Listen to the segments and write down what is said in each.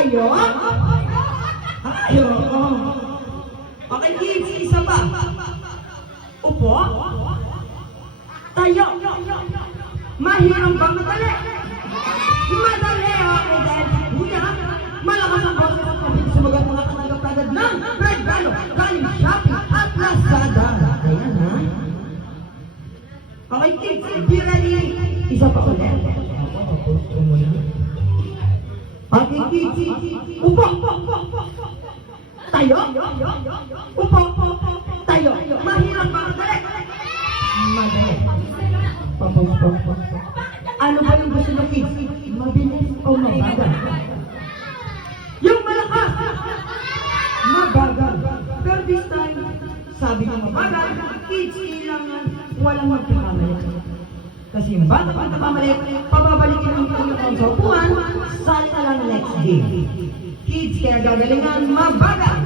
Tayo? Tayo. Okay, kids, isa pa. Upo. Tayo. Mahirap ba madali? Madali, okay, dahil si Kuya, malakas ang boses at mabilis sumagot mga katanggap agad ng regalo galing Shopee at Lazada. Ayan, ha? Okay, kids, be ready. Isa pa ulit. Okay, kids, upo. Tayo. Upo. Tayo. Mahirap ba madali? Madali. Ano ba yung gusto ng kids? Mabilis o mabagal? Yung malakas! Mabagal. Pero this time, sabi ng mabagal, kids, kailangan walang magkakamali. Kasi yung bata pag nakamali, pababalikin ang kanyang sa upuan, sali na lang next game. Kids, kaya gagalingan, mabagal.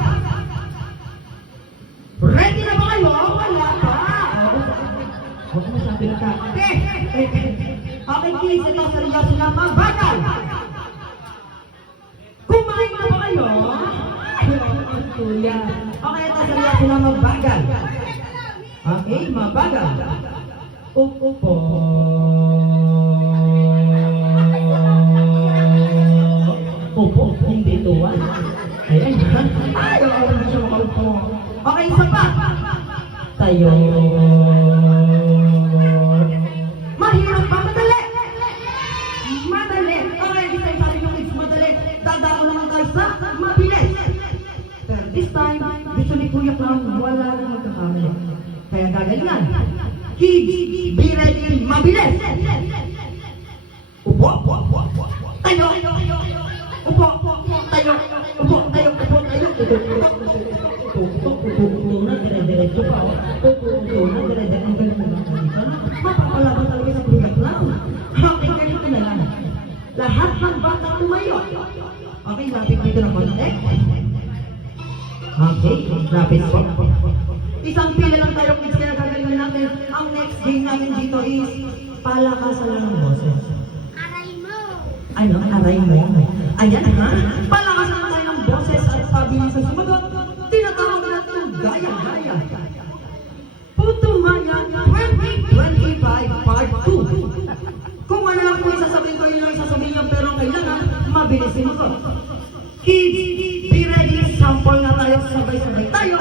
Ready na ba kayo? Wala pa. Huwag mo sabi na ka. Okay, kids, ito seryoso na mabagal. Kumain na ba kayo? Kuya. Okay, ito seryoso na mabagal. Okay, mabagal. Upo. Upo, hindi tuwan. Ayan, ayaw ako na siya makaupo. Okay, isa pa. Tayo. Mahirap ba? Madali. Madali. Okay, this time sabi yung kids madali. Dadako naman guys na mabilis. Pero this time, gusto ni Kuya Clown, wala na magkakamali. Kaya gagalingan. Kids, be ready, mabilis. Upo. Tayo. Upo. Tayo. Upo. Upo na, dire-diretso pa. Upo na, dire-diretso. Mapapalaban talaga sa Kuya Clown. Okay, ganito na lang. Lahat ng bata tumayo. Okay, lapit dito ng konti. Okay, lapit po. Isang pila lang tayo, kids, kaya gagalingan natin. Ang next game natin dito is palakasan lang ng boses. Aray mo! Ano? Aray mo? Ayan, ha? Palakasan lang tayo ng boses at pabilis ang sumagot. Tinatawag natin gaya-gaya. Putumaya 2025 Part 2. Kung ano lang po isasabihin ko, yun lang isasabihin niyo, pero kailangan mabilisin mo to. Kids, be ready. Sample na tayo, sabay-sabay tayo.